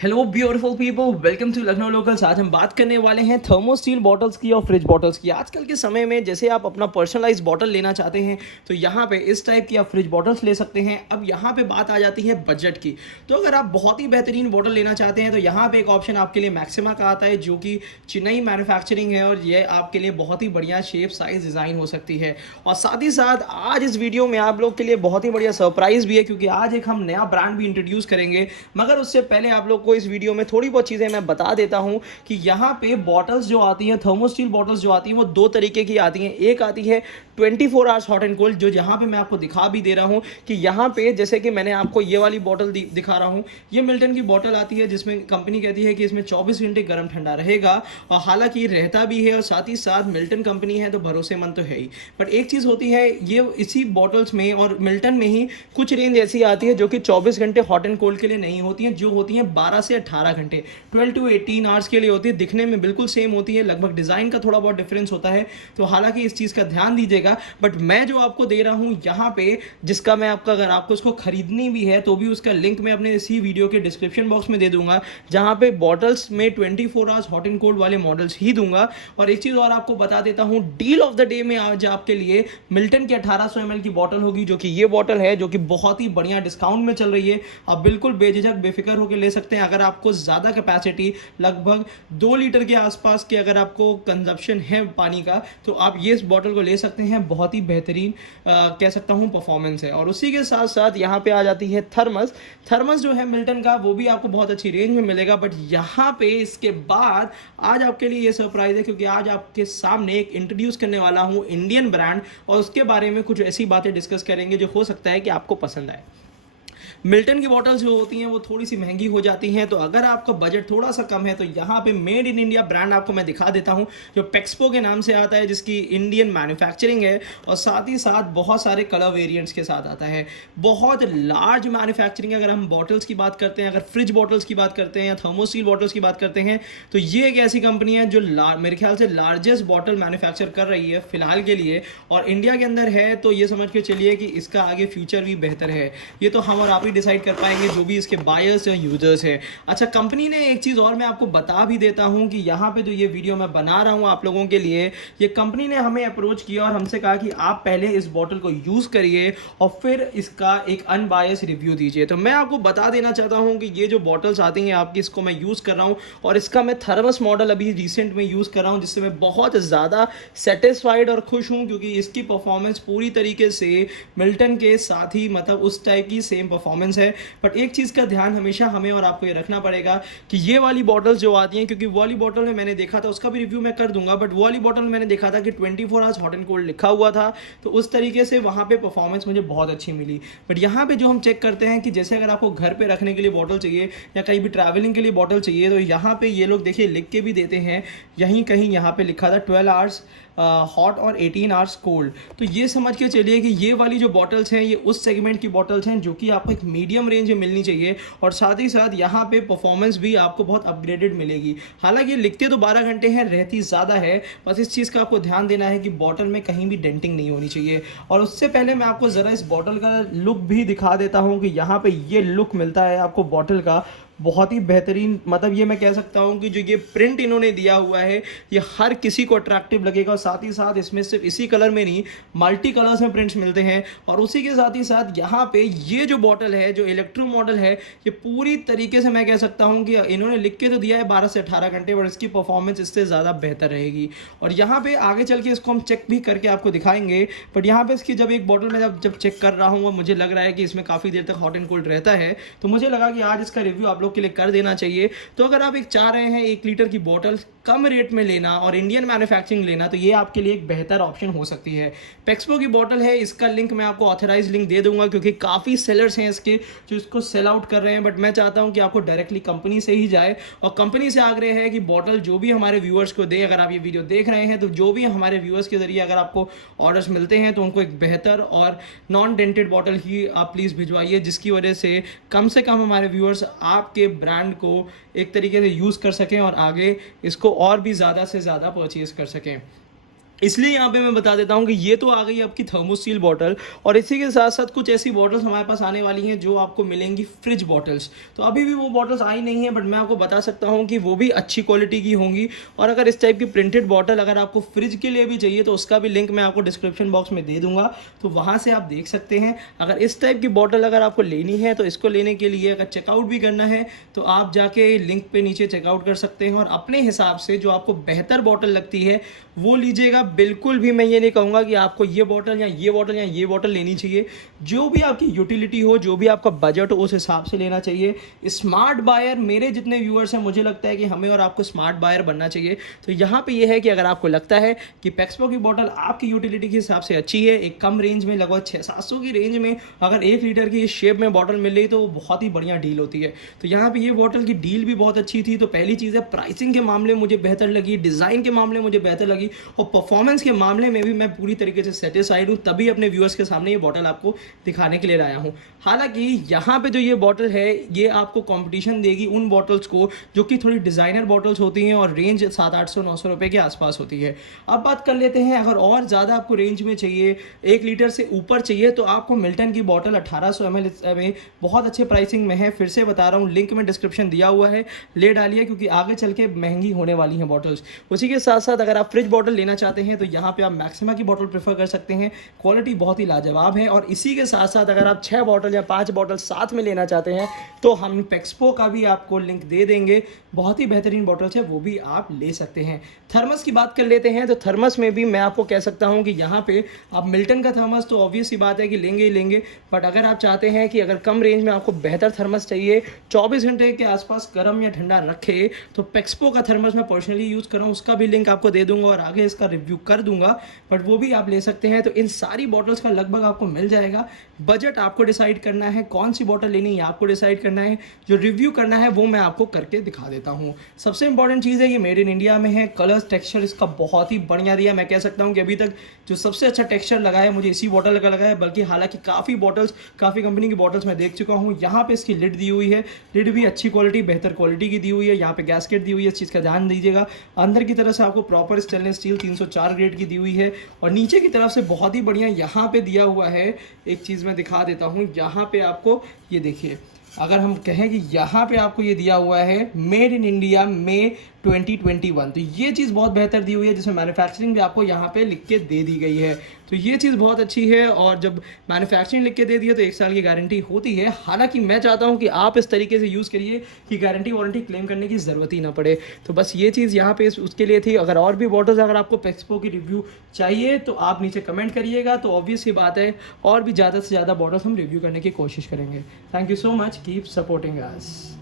Hello beautiful people, welcome to Lucknow locals. आज हम बात करने वाले हैं थर्मो स्टील बॉटल्स की और फ्रिज बॉटल्स की। आजकल के समय में जैसे आप अपना पर्सनलाइज बॉटल लेना चाहते हैं तो यहाँ पे इस टाइप की आप फ्रिज बॉटल्स ले सकते हैं। अब यहाँ पे बात आ जाती है बजट की। तो अगर आप बहुत ही बेहतरीन बॉटल लेना चाहते हैं तो यहाँ पे एक ऑप्शन आपके लिए मैक्सिमा का आता है, जो कि चेन्नई मैन्युफैक्चरिंग है और ये आपके लिए बहुत ही बढ़िया शेप साइज डिज़ाइन हो सकती है। और साथ ही साथ आज इस वीडियो में आप लोग के लिए बहुत ही बढ़िया सरप्राइज भी है, क्योंकि आज एक हम नया ब्रांड भी इंट्रोड्यूस करेंगे। मगर उससे पहले आप लोग को इस वीडियो में थोड़ी बहुत चीज़ें मैं बता देता हूं कि यहाँ पे बॉटल्स जो आती हैं, थर्मोस्टील बॉटल्स जो आती हैं, वो दो तरीके की आती हैं। एक आती है 24 आवर्स हॉट एंड कोल्ड, जो यहाँ पे मैं आपको दिखा भी दे रहा हूँ कि यहाँ पे जैसे कि मैंने आपको ये वाली बॉटल दिखा रहा हूँ। ये मिल्टन की बॉटल आती है जिसमें कंपनी कहती है कि इसमें 24 घंटे गर्म ठंडा रहेगा, और हालांकि रहता भी है। और साथ ही साथ मिल्टन कंपनी है तो भरोसेमंद तो है ही। बट एक चीज़ होती है, ये इसी बॉटल्स में और मिल्टन में ही कुछ रेंज ऐसी आती है जो कि 24 घंटे हॉट एंड कोल्ड के लिए नहीं होती हैं, जो होती हैं 12 से 18 घंटे, 12 टू 18 आवर्स के लिए होती है। दिखने में बिल्कुल सेम होती है, लगभग डिज़ाइन का थोड़ा बहुत डिफरेंस होता है। तो हालांकि इस चीज़ का ध्यान दीजिएगा। बट मैं जो आपको दे रहा हूँ यहाँ पे, जिसका मैं आपका, अगर आपको इसको खरीदनी भी है तो भी उसका लिंक मैं अपने इसी वीडियो के डिस्क्रिप्शन बॉक्स में दे दूंगा, जहाँ पे बॉटल्स में 24 आवर्स हॉट एंड कोल्ड वाले मॉडल्स ही दूंगा। और एक चीज़ और आपको बता देता हूँ, डील ऑफ द डे में आज आपके लिए मिल्टन की 1800 ml की बॉटल होगी, जो कि ये बॉटल है, जो कि बहुत ही बढ़िया डिस्काउंट में चल रही है। आप बिल्कुल बेझिझक बेफिक्र होकर ले सकते हैं। अगर आपको ज़्यादा कैपेसिटी, लगभग 2 लीटर के आसपास की अगर आपको कंजप्शन है पानी का, तो आप ये इस बॉटल को ले सकते हैं। बहुत ही बेहतरीन कह सकता हूँ परफॉर्मेंस है। और उसी के साथ साथ यहाँ पे आ जाती है थर्मस। थर्मस जो है मिल्टन का, वो भी आपको बहुत अच्छी रेंज में मिलेगा। बट यहाँ पे इसके बाद आज आपके लिए ये सरप्राइज है, क्योंकि आज आपके सामने एक इंट्रोड्यूस करने वाला हूँ इंडियन ब्रांड, और उसके बारे में कुछ ऐसी बातें डिस्कस करेंगे जो हो सकता है कि आपको पसंद आए। मिल्टन की बॉटल्स जो होती हैं वो थोड़ी सी महंगी हो जाती हैं, तो अगर आपका बजट थोड़ा सा कम है तो यहाँ पे मेड इन इंडिया ब्रांड आपको मैं दिखा देता हूँ, जो पेक्सपो के नाम से आता है, जिसकी इंडियन मैन्युफैक्चरिंग है। और साथ ही साथ बहुत सारे कलर वेरिएंट्स के साथ आता है। बहुत लार्ज मैन्युफैक्चरिंग, अगर हम बॉटल्स की बात करते हैं, अगर फ्रिज बॉटल्स की बात करते हैं या थर्मोस्टील बॉटल्स की बात करते हैं, तो ये एक ऐसी कंपनी है जो मेरे ख्याल से लार्जेस्ट बॉटल मैन्युफैक्चर कर रही है फिलहाल के लिए, और इंडिया के अंदर है। तो ये समझ के चलिए कि इसका आगे फ्यूचर भी बेहतर है। ये तो हम और आप ही डिसाइड कर पाएंगे, जो भी इसके बायर्स या यूजर्स हैं। अच्छा, कंपनी ने एक चीज़ और मैं आपको बता भी देता हूं कि यहाँ पे जो ये वीडियो मैं बना रहा हूं आप लोगों के लिए, ये कंपनी ने हमें अप्रोच किया और हमसे कहा कि आप पहले इस बॉटल को यूज़ करिए और फिर इसका एक अनबायस रिव्यू दीजिए। तो मैं आपको बता देना चाहता हूँ कि ये जो बॉटल्स आती हैं आपकी, इसको मैं यूज़ कर रहा हूँ, और इसका मैं थर्मस मॉडल अभी रिसेंट में यूज़ कर रहा हूँ, जिससे मैं बहुत ज़्यादा सेटिस्फाइड और खुश हूँ, क्योंकि इसकी परफॉर्मेंस पूरी तरीके से मिल्टन के साथ ही, मतलब उस टाइप की सेम परफॉर्मेंस है। बट एक चीज़ का ध्यान हमेशा हमें और आपको ये रखना पड़ेगा कि ये वाली बॉटल्स जो आती हैं, क्योंकि वो वाली बॉटल में मैंने देखा था, उसका भी रिव्यू मैं कर दूंगा, बट वो वाली बॉटल में मैंने देखा था कि 24 आवर्स हॉट एंड कोल्ड लिखा हुआ था, तो उस तरीके से वहाँ पे परफॉर्मेंस मुझे बहुत अच्छी मिली। बट यहाँ पे जो हम चेक करते हैं कि जैसे अगर आपको घर पे रखने के लिए बॉटल चाहिए या कहीं भी ट्रैवलिंग के लिए बॉटल चाहिए, तो यहाँ पे ये लोग देखिए लिख के भी देते हैं, यहीं कहीं यहाँ पे लिखा था 12 आवर्स हॉट और 18 आवर्स कोल्ड। तो ये समझ के चलिए कि ये वाली जो बॉटल्स हैं, ये उस सेगमेंट की बॉटल्स हैं जो कि आपको एक मीडियम रेंज में मिलनी चाहिए। और साथ ही साथ यहाँ पे परफॉर्मेंस भी आपको बहुत अपग्रेडेड मिलेगी। हालांकि लिखते तो 12 घंटे हैं, रहती ज़्यादा है। बस इस चीज़ का आपको ध्यान देना है कि बॉटल में कहीं भी डेंटिंग नहीं होनी चाहिए। और उससे पहले मैं आपको ज़रा इस बॉटल का लुक भी दिखा देता हूँ कि यहाँ पे ये लुक मिलता है आपको बॉटल का, बहुत ही बेहतरीन। मतलब ये मैं कह सकता हूँ कि जो ये प्रिंट इन्होंने दिया हुआ है, ये हर किसी को अट्रैक्टिव लगेगा। और साथ ही साथ इसमें सिर्फ इसी कलर में नहीं, मल्टी कलर्स में प्रिंट्स मिलते हैं। और उसी के साथ ही साथ यहाँ पे ये जो बॉटल है, जो इलेक्ट्रो मॉडल है, ये पूरी तरीके से मैं कह सकता हूँ कि इन्होंने लिख के तो दिया है 12 से 18 घंटे, और इसकी परफॉर्मेंस इससे ज़्यादा बेहतर रहेगी। और यहाँ पे आगे चल के इसको हम चेक भी करके आपको दिखाएंगे। बट यहाँ पे इसकी जब एक बॉटल में जब चेक कर रहा हूँ और मुझे लग रहा है कि इसमें काफ़ी देर तक हॉट एंड कोल्ड रहता है, तो मुझे लगा कि आज इसका रिव्यू आप लोग के लिए कर देना चाहिए। तो अगर आप एक चाह रहे हैं 1 लीटर की बोतल कम रेट में लेना और इंडियन मैन्युफैक्चरिंग लेना, तो ये आपके लिए एक बेहतर ऑप्शन हो सकती है। पेक्सपो की बोतल है, इसका लिंक मैं आपको ऑथराइज लिंक दे दूंगा, क्योंकि काफ़ी सेलर्स हैं इसके जो इसको सेल आउट कर रहे हैं। बट मैं चाहता हूं कि आपको डायरेक्टली कंपनी से ही जाए, और कंपनी से आग्रह है कि बॉटल जो भी हमारे व्यूअर्स को दे। अगर आप ये वीडियो देख रहे हैं तो जो भी हमारे व्यूअर्स के जरिए अगर आपको ऑर्डर्स मिलते हैं, तो उनको एक बेहतर और नॉन डेंटेड बॉटल ही आप प्लीज़ भिजवाइए, जिसकी वजह से कम हमारे व्यूअर्स आपके ब्रांड को एक तरीके से यूज़ कर सकें और आगे इसको और भी ज़्यादा से ज़्यादा परचेज़ कर सकें। इसलिए यहाँ पे मैं बता देता हूँ कि ये तो आ गई आपकी थर्मोस्टील बॉटल, और इसी के साथ साथ कुछ ऐसी बॉटल्स हमारे पास आने वाली हैं जो आपको मिलेंगी फ्रिज बॉटल्स। तो अभी भी वो बॉटल्स आई नहीं है, बट मैं आपको बता सकता हूँ कि वो भी अच्छी क्वालिटी की होंगी। और अगर इस टाइप की प्रिंटेड बॉटल अगर आपको फ्रिज के लिए भी चाहिए तो उसका भी लिंक मैं आपको डिस्क्रिप्शन बॉक्स में दे दूंगा, तो वहाँ से आप देख सकते हैं। अगर इस टाइप की बॉटल अगर आपको लेनी है तो इसको लेने के लिए अगर चेकआउट भी करना है तो आप जाके लिंक पे नीचे चेकआउट कर सकते हैं और अपने हिसाब से जो आपको बेहतर बॉटल लगती है वो लीजिएगा। बिल्कुल भी मैं ये नहीं कहूँगा कि आपको ये बॉटल या ये बॉटल या ये बॉटल लेनी चाहिए। जो भी आपकी यूटिलिटी हो, जो भी आपका बजट हो, उस हिसाब से लेना चाहिए। स्मार्ट बायर, मेरे जितने व्यूअर्स हैं मुझे लगता है कि हमें और आपको स्मार्ट बायर बनना चाहिए। तो यहाँ पे ये है कि अगर आपको लगता है कि पेक्सपो की बॉटल आपकी यूटिलिटी के हिसाब से अच्छी है, एक कम रेंज में लगभग 600-700 की रेंज में अगर 1 लीटर की इस शेप में बॉटल मिल रही तो वो बहुत ही बढ़िया डील होती है। तो यहाँ पे ये बॉटल की डील भी बहुत अच्छी थी। तो पहली चीज़ है, प्राइसिंग के मामले मुझे बेहतर लगी, डिज़ाइन के मामले मुझे बेहतर लगी, और परफॉर्मेंस के मामले में भी मैं पूरी तरीके से सेटिस्फाइड हूँ। तभी अपने व्यूअर्स के सामने ये बॉटल आपको दिखाने के लिए लाया हूँ। हालांकि यहाँ पे जो ये बॉटल है ये आपको कंपटीशन देगी उन बॉटल्स को जो कि थोड़ी डिज़ाइनर बॉटल्स होती हैं और रेंज 700-800-900 रुपये के आसपास होती है। अब बात कर लेते हैं, अगर और ज़्यादा आपको रेंज में चाहिए, 1 लीटर से ऊपर चाहिए, तो आपको मिल्टन की बॉटल 1800 ml में बहुत अच्छे प्राइसिंग में है। फिर से बता रहा हूँ, लिंक में डिस्क्रिप्शन दिया हुआ है, ले डालिए, क्योंकि आगे चल के महंगी होने वाली हैं बॉटल्स। उसी के साथ साथ अगर आप फ्रिज बॉटल लेना चाहते हैं तो यहाँ पे आप मैक्सिमा की बॉटल प्रेफर कर सकते हैं, क्वालिटी बहुत ही लाजवाब है। और इसी के साथ साथ अगर आप 6 बॉटल या 5 बॉटल साथ में लेना चाहते हैं तो हम पेक्सपो का भी आपको लिंक दे देंगे, बहुत ही बेहतरीन बॉटल्स है, वो भी आप ले सकते हैं। थर्मस की बात कर लेते हैं, तो थर्मस में भी मैं आपको कह सकता हूँ कि यहाँ पे आप मिल्टन का थर्मस तो ऑब्वियस सी बात है कि लेंगे ही लेंगे, बट अगर आप चाहते हैं कि अगर कम रेंज में आपको बेहतर थर्मस चाहिए, 24 घंटे के आसपास गर्म या ठंडा रखे, तो पेक्सपो का थर्मस मैं पर्सनली यूज़ कर रहा हूँ, उसका भी लिंक आपको दे दूंगा और आगे इसका रिव्यू कर दूंगा, बट वो भी आप ले सकते हैं। तो इन सारी बॉटल्स का लगभग आपको मिल जाएगा। बजट आपको डिसाइड करना है, कौन सी बॉटल लेनी है आपको डिसाइड करना है, जो रिव्यू करना है वो मैं आपको करके दिखा देता हूँ। सबसे इंपॉर्टेंट चीज़ है ये मेड इन इंडिया में है, कलर्स टेक्सचर इसका बहुत ही बढ़िया दिया। मैं कह सकता हूँ कि अभी तक जो सबसे अच्छा टेक्सचर लगा है मुझे इसी बॉटल का लगा है, बल्कि हालांकि काफ़ी बॉटल्स, काफ़ी कंपनी की बॉटल्स मैं देख चुका हूँ। यहाँ पे इसकी लिड दी हुई है, लिड भी अच्छी क्वालिटी, बेहतर क्वालिटी की दी हुई है। यहाँ पे गैस्केट दी हुई है, इस चीज़ का ध्यान दीजिएगा। अंदर की तरफ से आपको प्रॉपर स्टेनलेस स्टील 304 ग्रेड की दी हुई है, और नीचे की तरफ से बहुत ही बढ़िया यहाँ पे दिया हुआ है। एक चीज़ मैं दिखा देता हूँ, यहाँ पे आपको ये देखिए, अगर हम कहें कि यहाँ पे आपको ये दिया हुआ है मेड इन इंडिया मई 2021, तो ये चीज़ बहुत बेहतर दी हुई है, जिसमें मैन्युफैक्चरिंग भी आपको यहाँ पे लिख के दे दी गई है। तो ये चीज़ बहुत अच्छी है, और जब मैन्युफैक्चरिंग लिख के दे दी है तो 1 साल की गारंटी होती है। हालांकि मैं चाहता हूँ कि आप इस तरीके से यूज़ करिए कि गारंटी वारंटी क्लेम करने की ज़रूरत ही ना पड़े। तो बस ये चीज़ यहाँ पे उसके लिए थी। अगर और भी बॉटल्स अगर आपको पेक्सपो की रिव्यू चाहिए तो आप नीचे कमेंट करिएगा, तो ऑब्वियस ही बात है और भी ज़्यादा से ज़्यादा बॉटल्स हम रिव्यू करने की कोशिश करेंगे। Thank you so much, keep supporting us.